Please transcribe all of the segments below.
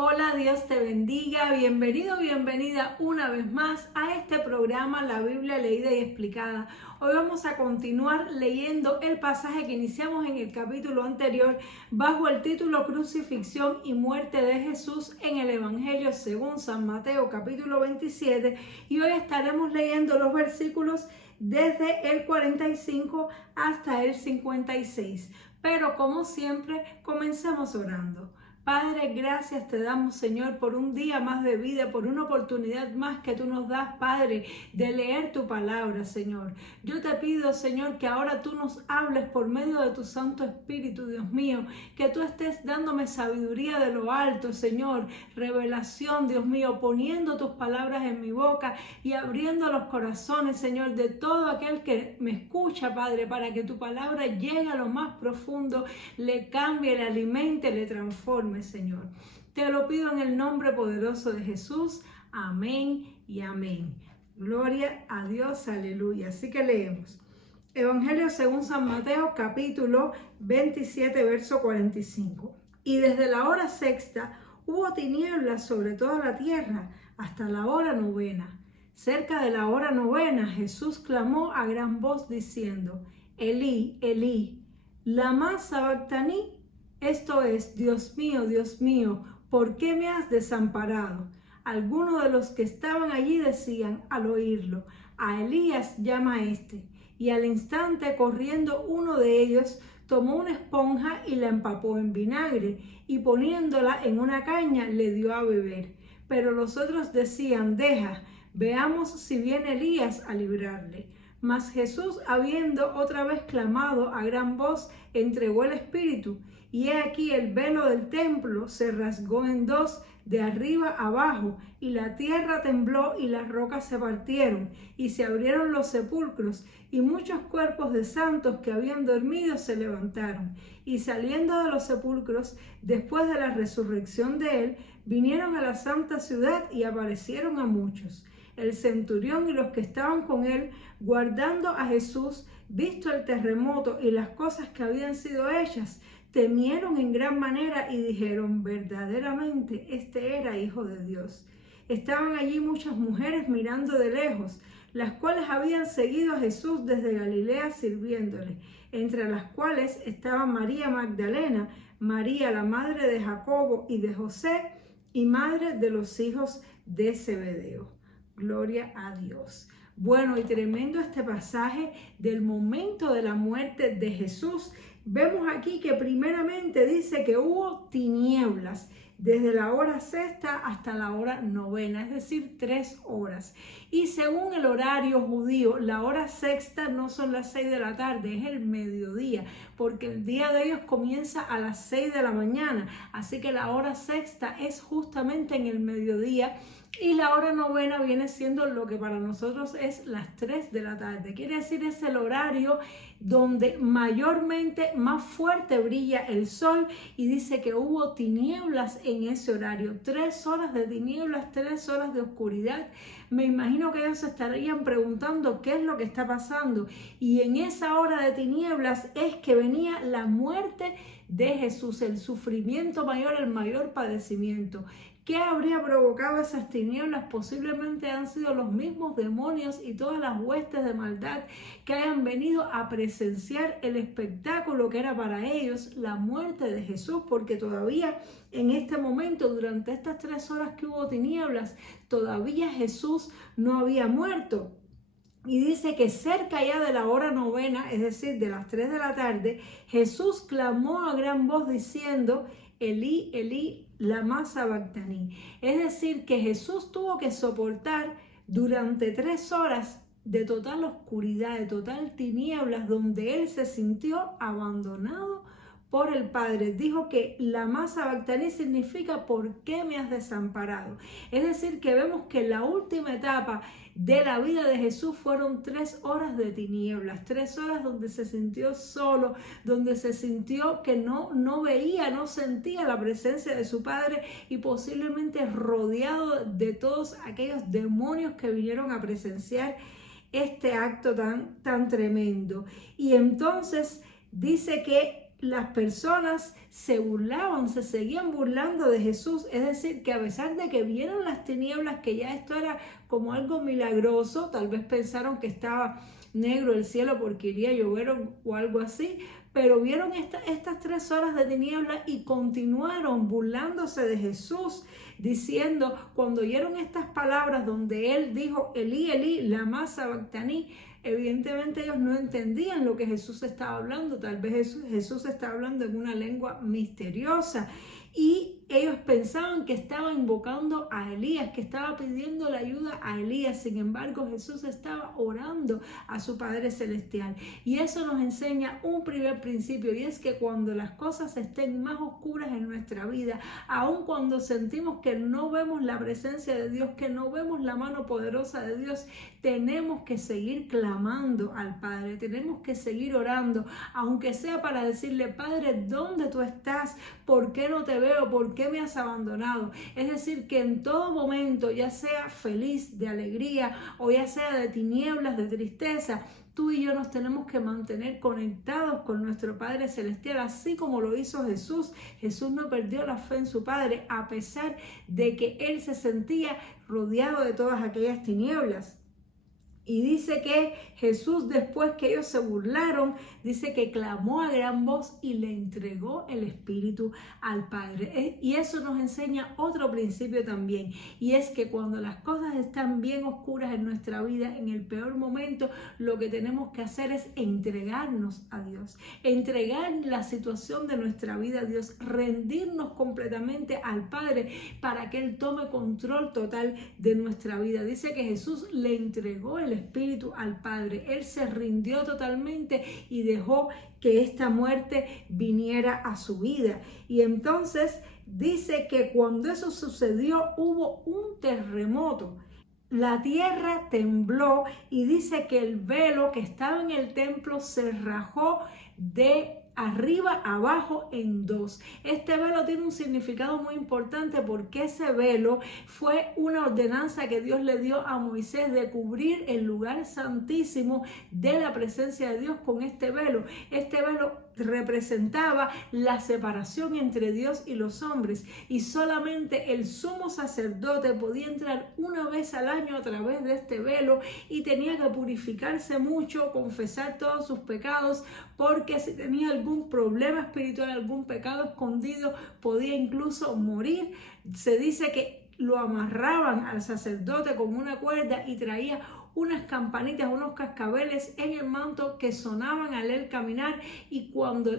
Hola, Dios te bendiga, bienvenido, bienvenida una vez más a este programa La Biblia Leída y Explicada. Hoy vamos a continuar leyendo el pasaje que iniciamos en el capítulo anterior bajo el título Crucifixión y muerte de Jesús en el Evangelio según San Mateo capítulo 27, y hoy estaremos leyendo los versículos desde el 45 hasta el 56. Pero como siempre, comencemos orando. Padre, gracias te damos, Señor, por un día más de vida, por una oportunidad más que tú nos das, Padre, de leer tu palabra, Señor. Yo te pido, Señor, que ahora tú nos hables por medio de tu Santo Espíritu, Dios mío, que tú estés dándome sabiduría de lo alto, Señor, revelación, Dios mío, poniendo tus palabras en mi boca y abriendo los corazones, Señor, de todo aquel que me escucha, Padre, para que tu palabra llegue a lo más profundo, le cambie, le alimente, le transforme, Señor. Te lo pido en el nombre poderoso de Jesús. Amén y amén. Gloria a Dios, aleluya. Así que leemos. Evangelio según San Mateo, capítulo 27, verso 45. Y desde la hora sexta hubo tinieblas sobre toda la tierra hasta la hora novena. Cerca de la hora novena, Jesús clamó a gran voz diciendo: Elí, Elí, lama sabactani. Esto es, Dios mío, ¿por qué me has desamparado? Algunos de los que estaban allí decían al oírlo: a Elías llama a este. Y al instante, corriendo uno de ellos, tomó una esponja y la empapó en vinagre, y poniéndola en una caña le dio a beber. Pero los otros decían: deja, veamos si viene Elías a librarle. Mas Jesús, habiendo otra vez clamado a gran voz, entregó el espíritu. Y he aquí el velo del templo se rasgó en dos de arriba abajo, y la tierra tembló y las rocas se partieron, y se abrieron los sepulcros, y muchos cuerpos de santos que habían dormido se levantaron. Y saliendo de los sepulcros, después de la resurrección de él, vinieron a la santa ciudad y aparecieron a muchos. El centurión y los que estaban con él, guardando a Jesús, visto el terremoto y las cosas que habían sido hechas, temieron en gran manera y dijeron: verdaderamente este era Hijo de Dios. Estaban allí muchas mujeres mirando de lejos, las cuales habían seguido a Jesús desde Galilea sirviéndole, entre las cuales estaba María Magdalena, María la madre de Jacobo y de José, y madre de los hijos de Zebedeo. Gloria a Dios. Bueno, y tremendo este pasaje del momento de la muerte de Jesús. Vemos aquí que primeramente dice que hubo tinieblas desde la hora sexta hasta la hora novena, es decir, 3 horas. Y según el horario judío, la hora sexta no son las 6 de la tarde, es el mediodía, porque el día de ellos comienza a las 6 de la mañana. Así que la hora sexta es justamente en el mediodía. Y la hora novena viene siendo lo que para nosotros es las 3 de la tarde. Quiere decir, es el horario donde mayormente, más fuerte brilla el sol, y dice que hubo tinieblas en ese horario. 3 horas de tinieblas, 3 horas de oscuridad. Me imagino que ellos se estarían preguntando qué es lo que está pasando. Y en esa hora de tinieblas es que venía la muerte de Jesús, el sufrimiento mayor, el mayor padecimiento. ¿Qué habría provocado esas tinieblas? Posiblemente han sido los mismos demonios y todas las huestes de maldad que hayan venido a presenciar el espectáculo que era para ellos la muerte de Jesús, porque todavía en este momento, durante estas 3 horas que hubo tinieblas, todavía Jesús no había muerto. Y dice que cerca ya de la hora novena, es decir, de las 3 de la tarde, Jesús clamó a gran voz diciendo: Elí, Elí, lama sabactani. Es decir, que Jesús tuvo que soportar durante 3 horas de total oscuridad, de total tinieblas, donde él se sintió abandonado por el Padre. Dijo que lama sabactani significa ¿por qué me has desamparado? Es decir, que vemos que la última etapa de la vida de Jesús fueron 3 horas de tinieblas, 3 horas donde se sintió solo, donde se sintió que no veía, no sentía la presencia de su Padre, y posiblemente rodeado de todos aquellos demonios que vinieron a presenciar este acto tan tremendo. Y entonces dice que las personas se burlaban, se seguían burlando de Jesús. Es decir, que a pesar de que vieron las tinieblas, que ya esto era como algo milagroso, tal vez pensaron que estaba negro el cielo porque iría a llover o algo así, pero vieron estas 3 horas de tinieblas y continuaron burlándose de Jesús, diciendo, cuando oyeron estas palabras donde él dijo, Elí, Elí, lama sabactani, evidentemente ellos no entendían lo que Jesús estaba hablando. Tal vez Jesús estaba hablando en una lengua misteriosa y ellos pensaban que estaba invocando a Elías, que estaba pidiendo la ayuda a Elías. Sin embargo, Jesús estaba orando a su Padre Celestial. Y eso nos enseña un primer principio, y es que cuando las cosas estén más oscuras en nuestra vida, aun cuando sentimos que no vemos la presencia de Dios, que no vemos la mano poderosa de Dios, tenemos que seguir clamando al Padre, tenemos que seguir orando, aunque sea para decirle, Padre, ¿dónde tú estás? ¿Por qué no te veo? ¿Por qué me has abandonado? Es decir, que en todo momento, ya sea feliz, de alegría, o ya sea de tinieblas, de tristeza, tú y yo nos tenemos que mantener conectados con nuestro Padre Celestial, así como lo hizo Jesús. Jesús no perdió la fe en su Padre, a pesar de que él se sentía rodeado de todas aquellas tinieblas. Y dice que Jesús, después que ellos se burlaron, dice que clamó a gran voz y le entregó el Espíritu al Padre. Y eso nos enseña otro principio también, y es que cuando las cosas están bien oscuras en nuestra vida, en el peor momento, lo que tenemos que hacer es entregarnos a Dios, entregar la situación de nuestra vida a Dios, rendirnos completamente al Padre para que Él tome control total de nuestra vida. Dice que Jesús le entregó el Espíritu al Padre. Él se rindió totalmente y dejó que esta muerte viniera a su vida. Y entonces dice que cuando eso sucedió hubo un terremoto. La tierra tembló y dice que el velo que estaba en el templo se rajó de arriba abajo en 2. Este velo tiene un significado muy importante, porque ese velo fue una ordenanza que Dios le dio a Moisés de cubrir el lugar santísimo de la presencia de Dios con este velo. Este velo representaba la separación entre Dios y los hombres, y solamente el sumo sacerdote podía entrar una vez al año a través de este velo, y tenía que purificarse mucho, confesar todos sus pecados, porque si tenía algún problema espiritual, algún pecado escondido, podía incluso morir. Se dice que lo amarraban al sacerdote con una cuerda y traía unas campanitas, unos cascabeles en el manto que sonaban al él caminar, y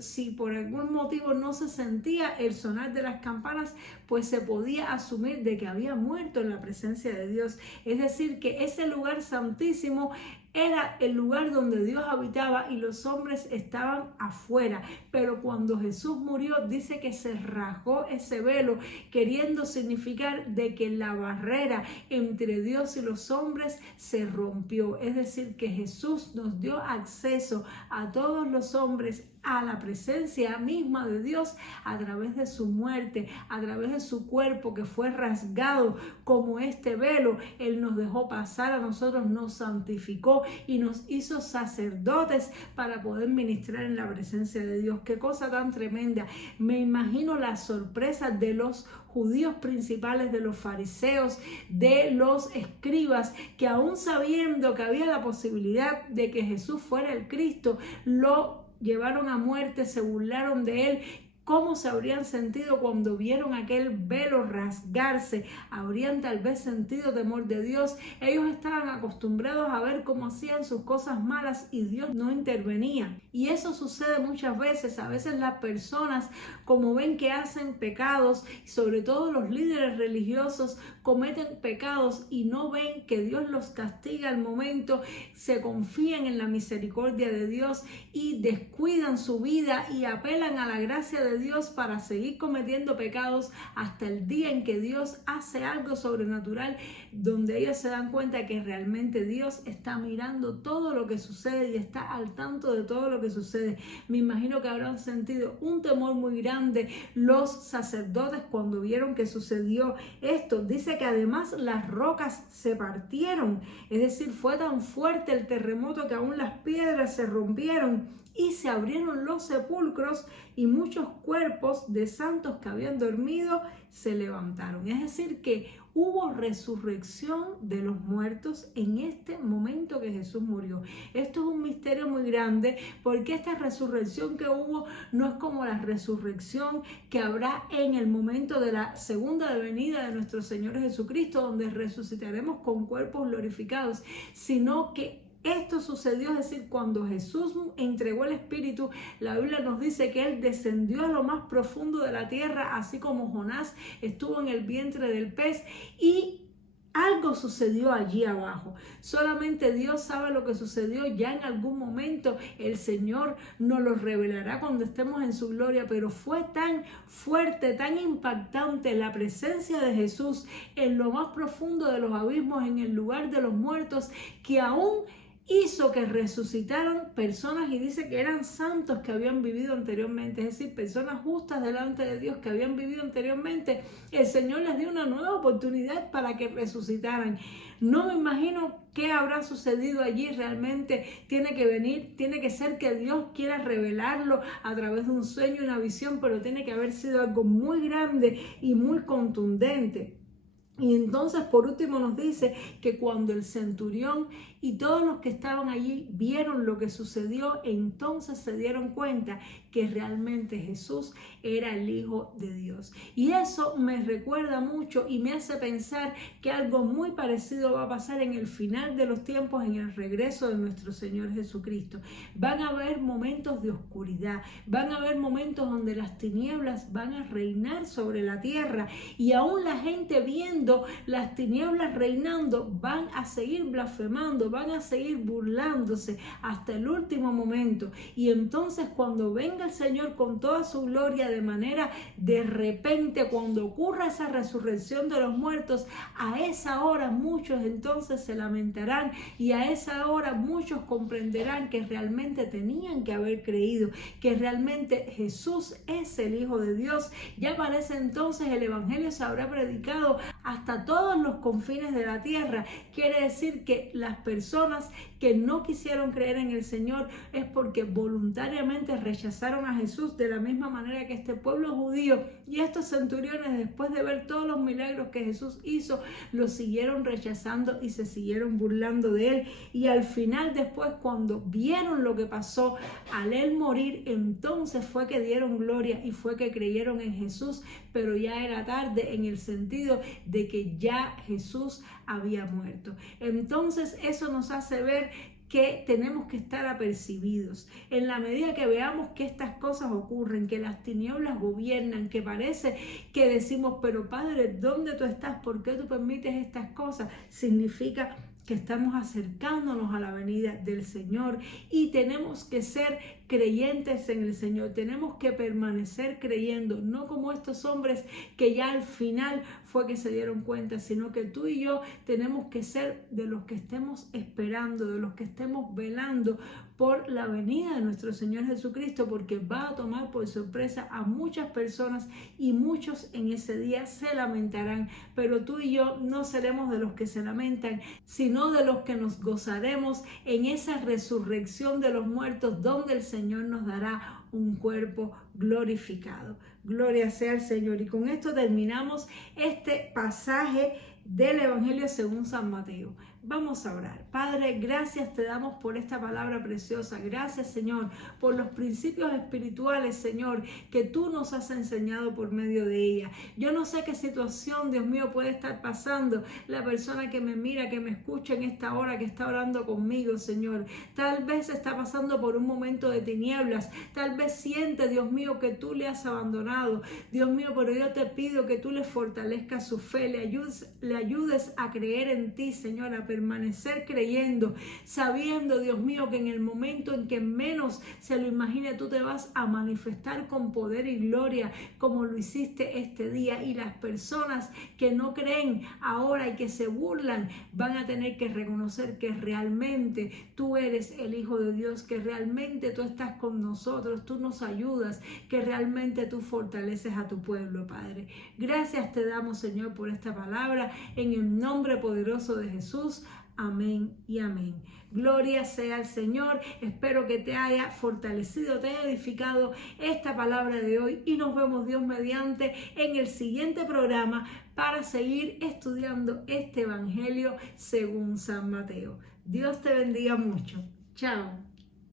si por algún motivo no se sentía el sonar de las campanas, pues se podía asumir de que había muerto en la presencia de Dios. Es decir, que ese lugar santísimo era el lugar donde Dios habitaba y los hombres estaban afuera. Pero cuando Jesús murió, dice que se rasgó ese velo, queriendo significar de que la barrera entre Dios y los hombres se rompió. Es decir, que Jesús nos dio acceso a todos los hombres a la presencia misma de Dios a través de su muerte, a través de su cuerpo que fue rasgado como este velo. Él nos dejó pasar a nosotros, nos santificó y nos hizo sacerdotes para poder ministrar en la presencia de Dios. Qué cosa tan tremenda. Me imagino la sorpresa de los judíos principales, de los fariseos, de los escribas, que aún sabiendo que había la posibilidad de que Jesús fuera el Cristo, lo llevaron a muerte, se burlaron de él. ¿Cómo se habrían sentido cuando vieron aquel velo rasgarse? Habrían tal vez sentido temor de Dios. Ellos estaban acostumbrados a ver cómo hacían sus cosas malas y Dios no intervenía. Y eso sucede muchas veces. A veces las personas, como ven que hacen pecados, sobre todo los líderes religiosos, cometen pecados y no ven que Dios los castiga al momento, se confían en la misericordia de Dios y descuidan su vida y apelan a la gracia de Dios para seguir cometiendo pecados hasta el día en que Dios hace algo sobrenatural, donde ellos se dan cuenta que realmente Dios está mirando todo lo que sucede y está al tanto de todo lo que sucede. Me imagino que habrán sentido un temor muy grande los sacerdotes cuando vieron que sucedió esto. Dice que además las rocas se partieron, es decir, fue tan fuerte el terremoto que aún las piedras se rompieron. y se abrieron los sepulcros y muchos cuerpos de santos que habían dormido se levantaron. Es decir, que hubo resurrección de los muertos en este momento que Jesús murió. Esto es un misterio muy grande, porque esta resurrección que hubo no es como la resurrección que habrá en el momento de la segunda venida de nuestro Señor Jesucristo, donde resucitaremos con cuerpos glorificados, sino que esto sucedió, es decir, cuando Jesús entregó el Espíritu. La Biblia nos dice que Él descendió a lo más profundo de la tierra, así como Jonás estuvo en el vientre del pez, y algo sucedió allí abajo. Solamente Dios sabe lo que sucedió. Ya en algún momento el Señor nos lo revelará cuando estemos en su gloria, pero fue tan fuerte, tan impactante la presencia de Jesús en lo más profundo de los abismos, en el lugar de los muertos, que aún hizo que resucitaron personas, y dice que eran santos que habían vivido anteriormente, es decir, personas justas delante de Dios que habían vivido anteriormente. El Señor les dio una nueva oportunidad para que resucitaran. No me imagino qué habrá sucedido allí. Realmente tiene que ser que Dios quiera revelarlo a través de un sueño, una visión, pero tiene que haber sido algo muy grande y muy contundente. Y entonces, por último, nos dice que cuando el centurión y todos los que estaban allí vieron lo que sucedió, entonces se dieron cuenta que realmente Jesús era el Hijo de Dios. Y eso me recuerda mucho y me hace pensar que algo muy parecido va a pasar en el final de los tiempos, en el regreso de nuestro Señor Jesucristo. Van a haber momentos de oscuridad, van a haber momentos donde las tinieblas van a reinar sobre la tierra, y aún la gente viendo las tinieblas reinando van a seguir blasfemando, van a seguir burlándose hasta el último momento. Y entonces, cuando venga el Señor con toda su gloria, de manera de repente, cuando ocurra esa resurrección de los muertos, a esa hora muchos entonces se lamentarán, y a esa hora muchos comprenderán que realmente tenían que haber creído, que realmente Jesús es el Hijo de Dios. Ya para ese entonces el Evangelio se habrá predicado hasta todos los confines de la tierra. Quiere decir que las personas que no quisieron creer en el Señor es porque voluntariamente rechazaron a Jesús, de la misma manera que este pueblo judío y estos centuriones, después de ver todos los milagros que Jesús hizo, lo siguieron rechazando y se siguieron burlando de él. Y al final, después, cuando vieron lo que pasó al él morir, entonces fue que dieron gloria y fue que creyeron en Jesús, pero ya era tarde, en el sentido de que ya Jesús había muerto. Entonces eso nos hace ver que tenemos que estar apercibidos. En la medida que veamos que estas cosas ocurren, que las tinieblas gobiernan, que parece que decimos, pero Padre, ¿dónde tú estás? ¿Por qué tú permites estas cosas? Significa que estamos acercándonos a la venida del Señor, y tenemos que ser creyentes en el Señor. Tenemos que permanecer creyendo, no como estos hombres que ya al final fue que se dieron cuenta, sino que tú y yo tenemos que ser de los que estemos esperando, de los que estemos velando por la venida de nuestro Señor Jesucristo, porque va a tomar por sorpresa a muchas personas, y muchos en ese día se lamentarán, pero tú y yo no seremos de los que se lamentan, sino de los que nos gozaremos en esa resurrección de los muertos, donde el Señor nos dará un cuerpo glorificado. Gloria sea al Señor. Y con esto terminamos este pasaje del Evangelio según San Mateo. Vamos a orar. Padre, gracias te damos por esta palabra preciosa. Gracias, Señor, por los principios espirituales, Señor, que tú nos has enseñado por medio de ella. Yo no sé qué situación, Dios mío, puede estar pasando la persona que me mira, que me escucha en esta hora, que está orando conmigo, Señor. Tal vez está pasando por un momento de tinieblas. Tal vez siente, Dios mío, que tú le has abandonado. Dios mío, pero yo te pido que tú le fortalezcas su fe, le ayudes a creer en ti, Señor, a permanecer creyendo, sabiendo, Dios mío, que en el momento en que menos se lo imagine, tú te vas a manifestar con poder y gloria, como lo hiciste este día. Y las personas que no creen ahora y que se burlan van a tener que reconocer que realmente tú eres el Hijo de Dios, que realmente tú estás con nosotros, tú nos ayudas, que realmente tú fortaleces a tu pueblo, Padre. Gracias te damos, Señor, por esta palabra, en el nombre poderoso de Jesús. Jesús. Amén y amén. Gloria sea al Señor. Espero que te haya fortalecido, te haya edificado esta palabra de hoy y nos vemos Dios mediante en el siguiente programa para seguir estudiando este Evangelio según San Mateo. Dios te bendiga mucho. Chao.